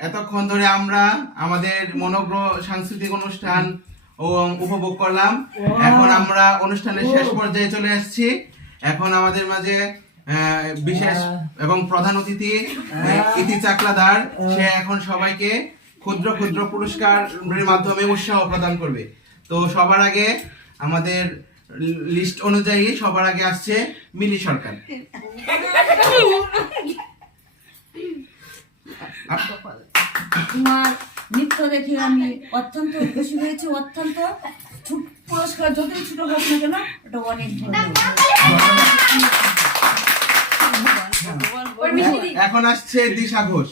এতক্ষণ ধরে আমরা আমাদের মনোজ্ঞ সাংস্কৃতিক অনুষ্ঠান ও উপভোগ করলাম। এখন আমরা অনুষ্ঠানের শেষ পর্যায়ে চলে আসছি। এখন আমাদের মাঝে বিশেষ এবং প্রধান অতিথি ইতি চাকলাদার, সে এখন সবাইকে ক্ষুদ্র ক্ষুদ্র পুরস্কারের মাধ্যমে উৎসাহ প্রদান করবে। তো সবার আগে আমাদের লিস্ট অনুযায়ী সবার আগে আসছে মিলি সরকার। তোমার নৃত্য দেখে আমি অত্যন্ত খুশি হয়েছি। অত্যন্ত পুরস্কার যতই ছোট হোক না কেন ওটা অনেক ভালো। এখন আসছে দিশা ঘোষ।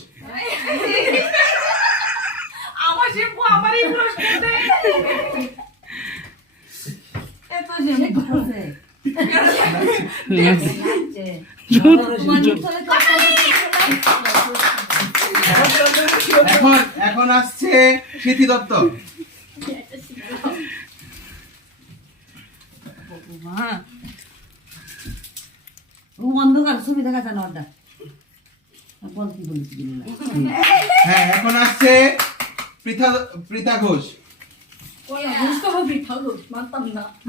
এখন আসছে সিথি দত্ত। অন্ধকার ছবি দেখা যায় না ওটা বলতে বলেছি। হ্যাঁ, এখন আসছে প্রীতা ঘোষ।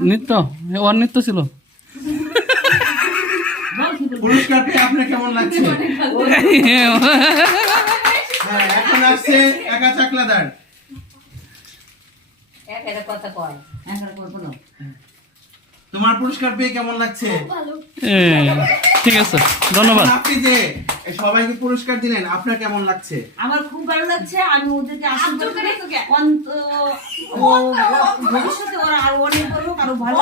নৃত্য ওর নৃত্য ছিল। পুরস্কার পেয়ে আপনার কেমন লাগছে? হ্যাঁ, এখন আসছে একা চাকলাদার। তোমার পুরস্কার পেয়ে কেমন লাগছে? ঠিক আছে, ধন্যবাদ। আপনি যে সবাইকে পুরস্কার দিলেন, আপনার কেমন লাগছে? আমার খুব ভালো লাগছে। আমি ওদেরকে আশীর্বাদ করি ভবিষ্যতে ওরা আরো অনেক বড় হোক, আরো ভালো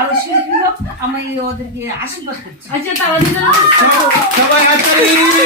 আরো শিল্পী হোক। আমি ওদেরকে আশীর্বাদ করছি। সবাই হাততালি।